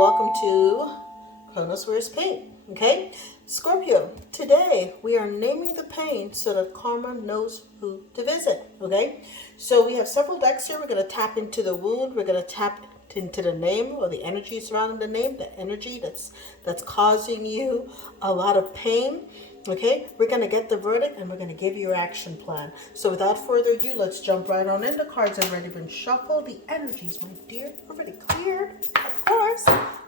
welcome to Kronos Wears Pink. Okay, Scorpio, today we are naming the pain so that karma knows who to visit. Okay, so we have several decks here. We're going to tap into the wound. We're going to tap into the name or the energy surrounding the name, the energy that's causing you a lot of pain. Okay, we're going to get the verdict and we're going to give you your action plan. So without further ado, let's jump right on in. The cards have already been shuffled. The energies, my dear, already cleared, of course.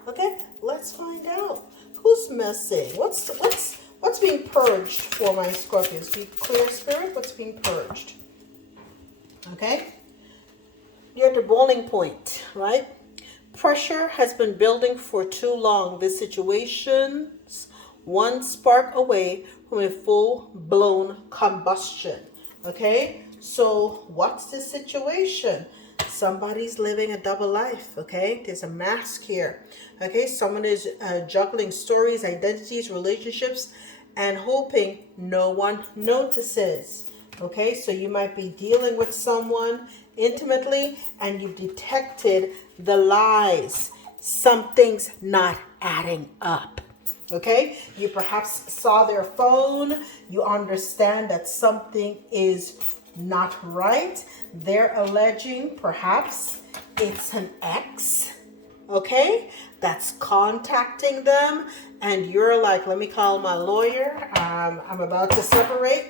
Okay, let's find out who's missing. What's being purged for my Scorpios? Be clear, Spirit. What's being purged? Okay, you're at the boiling point, right? Pressure has been building for too long. This situation's one spark away from a full-blown combustion. Okay, so what's the situation? Somebody's living a double life. Okay, there's a mask here. Okay, someone is juggling stories, identities, relationships, and hoping no one notices. Okay, so you might be dealing with someone intimately and you've detected the lies. Something's not adding up. Okay, you perhaps saw their phone. You understand that something is not right. They're alleging perhaps it's an ex, okay, that's contacting them, and you're like, let me call my lawyer. I'm about to separate.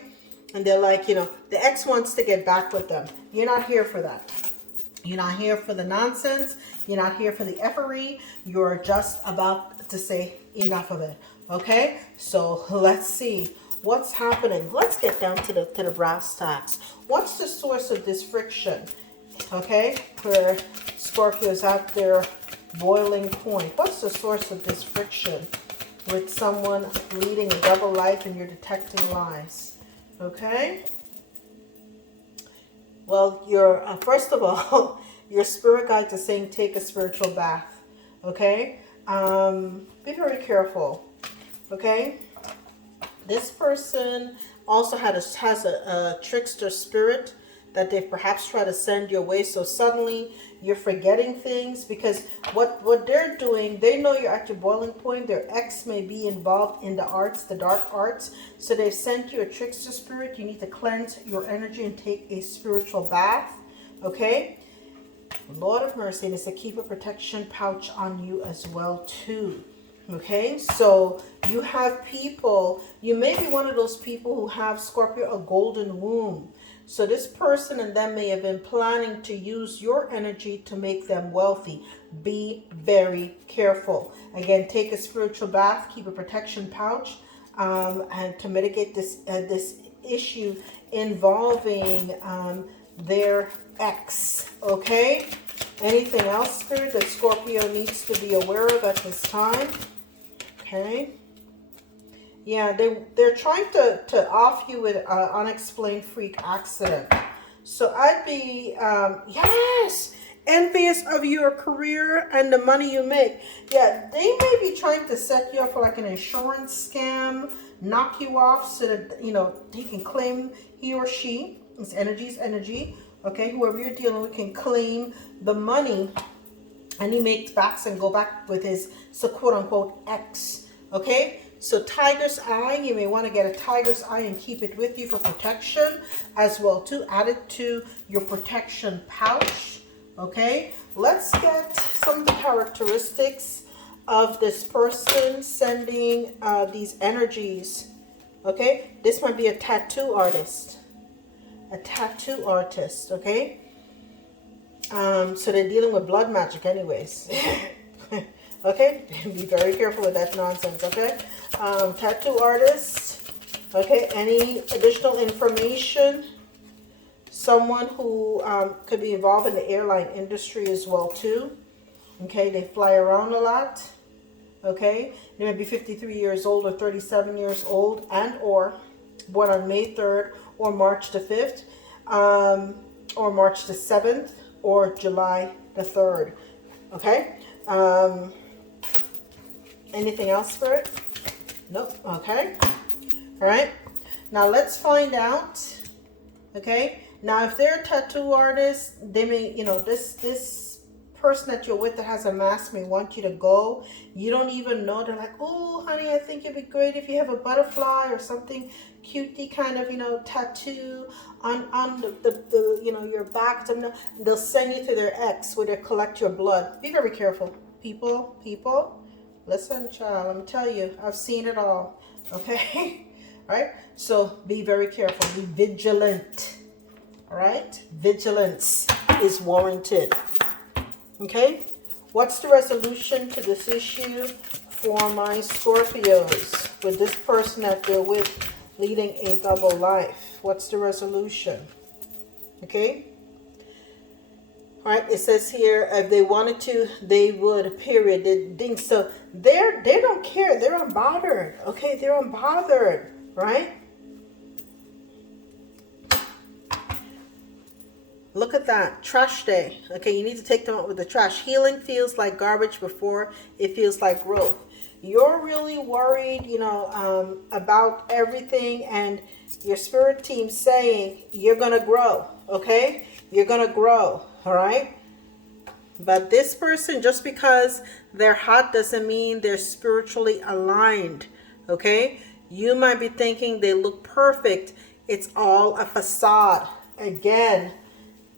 And they're like, the ex wants to get back with them. You're not here for that. You're not here for the nonsense. You're not here for the effery. You're just about to say enough of it. Okay? So let's see what's happening. Let's get down to the brass tacks. What's the source of this friction? Okay? Where Scorpio's at their boiling point. What's the source of this friction with someone leading a double life and you're detecting lies? Okay? Well, first of all, your spirit guides are saying take a spiritual bath. Okay? Be very careful. Okay? This person also has a trickster spirit that they've perhaps tried to send your way. So suddenly you're forgetting things because what they're doing, they know you're at your boiling point. Their ex may be involved in the arts, the dark arts. So they've sent you a trickster spirit. You need to cleanse your energy and take a spiritual bath. Okay? Lord of mercy, and it's to keep a protection pouch on you as well too. Okay, so you have people, you may be one of those people who have, Scorpio, a golden womb. So this person and them may have been planning to use your energy to make them wealthy. Be very careful. Again, take a spiritual bath, keep a protection pouch, and to mitigate this issue involving their ex. Okay? Anything else, Spirit, that Scorpio needs to be aware of at this time? Okay. Yeah, they're trying to off you with an unexplained freak accident. So I'd be, yes, envious of your career and the money you make. Yeah, they may be trying to set you up for like an insurance scam, knock you off so that, he can claim, he or she, it's energy. Okay, whoever you're dealing with can claim the money and he makes backs and go back with his, so quote unquote, ex. Okay, so tiger's eye, you may want to get a tiger's eye and keep it with you for protection as well too. Add it to your protection pouch. Okay, let's get some of the characteristics of this person sending these energies. Okay, this might be a tattoo artist. A tattoo artist, okay? So they're dealing with blood magic anyways. Okay? Be very careful with that nonsense, okay? Tattoo artist, okay? Any additional information? Someone who could be involved in the airline industry as well too. Okay? They fly around a lot. Okay? They may be 53 years old or 37 years old and or born on May 3rd or March the 5th, or March the 7th, or July the 3rd. Okay? Anything else, Spirit? Nope. Okay. All right. Now let's find out. Okay. Now if they're a tattoo artist, they may, this person that you're with that has a mask may want you to go. You don't even know. They're like, oh, honey, I think it'd be great if you have a butterfly or something cutie kind of, tattoo on the your back. They'll send you to their ex where they collect your blood. Be very careful. People, listen, child, let me tell you, I've seen it all. Okay? All right? So be very careful. Be vigilant. All right? Vigilance is warranted. Okay? What's the resolution to this issue for my Scorpios? With this person that they're with leading a double life. What's the resolution? Okay? All right, it says here, if they wanted to, they would, period. So they don't care. They're unbothered. Okay, they're unbothered, right? Look at that. Trash day. Okay, you need to take them out with the trash. Healing feels like garbage before it feels like growth. You're really worried, about everything, and your spirit team saying you're going to grow, okay? You're going to grow, all right? But this person, just because they're hot doesn't mean they're spiritually aligned, okay? You might be thinking they look perfect. It's all a facade. Again,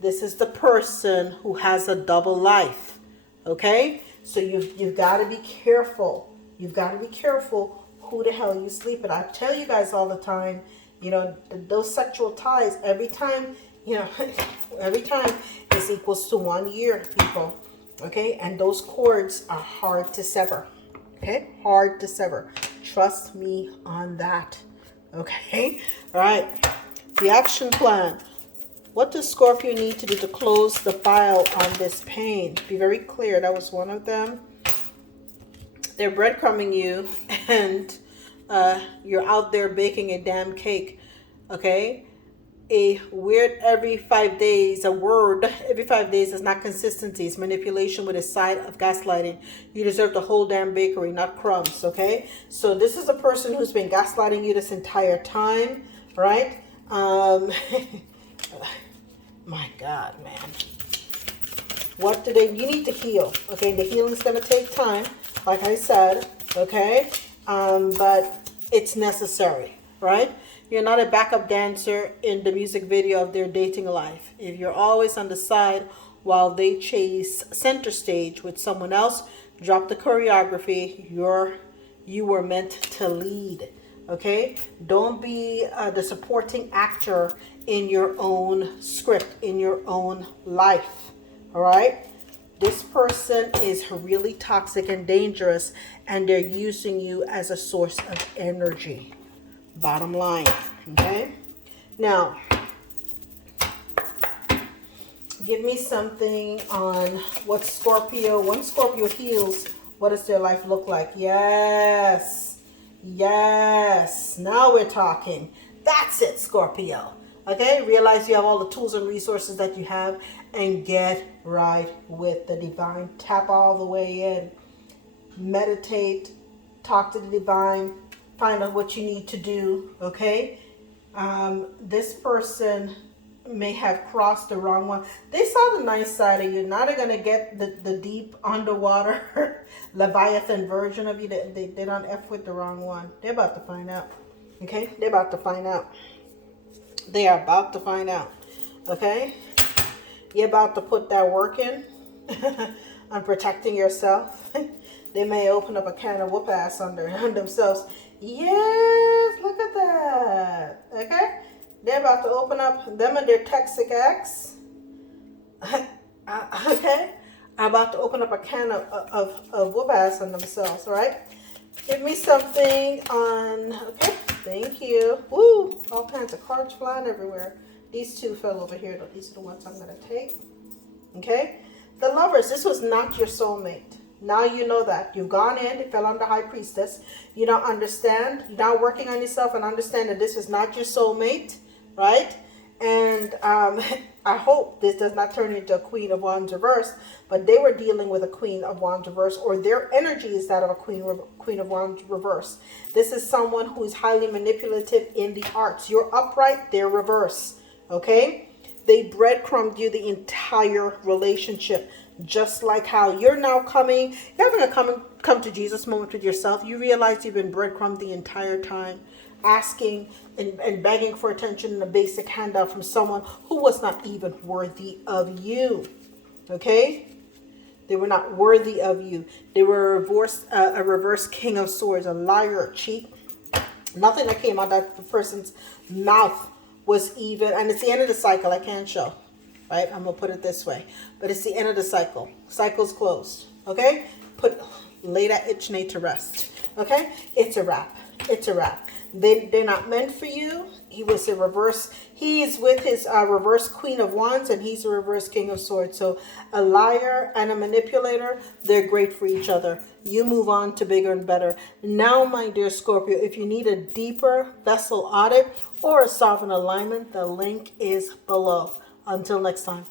this is the person who has a double life, okay? So you've got to be careful. You've got to be careful who the hell you sleep with. I tell you guys all the time, those sexual ties, every time every time is equals to 1 year, people. Okay? And those cords are hard to sever. Okay? Hard to sever. Trust me on that. Okay? All right. The action plan. What does Scorpio need to do to close the file on this pain? Be very clear. That was one of them. They're breadcrumbing you, and you're out there baking a damn cake. Okay? A word every 5 days is not consistency. It's manipulation with a side of gaslighting. You deserve the whole damn bakery, not crumbs. Okay? So this is a person who's been gaslighting you this entire time, right? My God, man. You need to heal. Okay? The healing's going to take time, like I said. Okay? But it's necessary, right? You're not a backup dancer in the music video of their dating life. If you're always on the side while they chase center stage with someone else, drop the choreography. You were meant to lead. Okay? Don't be the supporting actor in your own script, in your own life. All right? This person is really toxic and dangerous, and they're using you as a source of energy. Bottom line. Okay? Now, give me something on what Scorpio, when Scorpio heals, what does their life look like? Yes. Yes. Now we're talking. That's it, Scorpio. Okay? Realize you have all the tools and resources that you have, and get right with the divine. Tap all the way in. Meditate. Talk to the divine. Find out what you need to do. Okay? This person may have crossed the wrong one. They saw the nice side of you. Now they're going to get the deep underwater Leviathan version of you. They don't F with the wrong one. They're about to find out. Okay? They're about to find out. They are about to find out. Okay? You're about to put that work in on protecting yourself. They may open up a can of whoop ass on themselves. Yes, look at that. Okay? They're about to open up them and their toxic ex. Okay? I'm about to open up a can of whoop ass on themselves, all right? Give me something on, okay? Thank you. Woo! All kinds of cards flying everywhere. These two fell over here, though. These are the ones I'm going to take. Okay? The Lovers, this was not your soulmate. Now you know that. You've gone in, it fell on the High Priestess. You don't understand. You're not working on yourself and understand that this is not your soulmate, right? And I hope this does not turn into a Queen of Wands reverse, but they were dealing with a Queen of Wands reverse, or their energy is that of a Queen of Wands reverse. This is someone who is highly manipulative in the arts. You're upright, they're reverse, okay? They breadcrumbed you the entire relationship. Just like how you're now coming, you're having a come to Jesus moment with yourself. You realize you've been breadcrumbed the entire time, asking and begging for attention and a basic handout from someone who was not even worthy of you. Okay? They were not worthy of you. They were a reverse king of swords, a liar, a cheat. Nothing that came out of the person's mouth was even, and it's the end of the cycle. I can't show. Right? I'm going to put it this way. But it's the end of the cycle. Cycle's closed. Okay? Lay that itch to rest. Okay? It's a wrap. It's a wrap. They're not meant for you. He was a reverse. He's with his reverse queen of wands, and he's a reverse king of swords. So a liar and a manipulator, they're great for each other. You move on to bigger and better. Now, my dear Scorpio, if you need a deeper vessel audit or a sovereign alignment, the link is below. Until next time.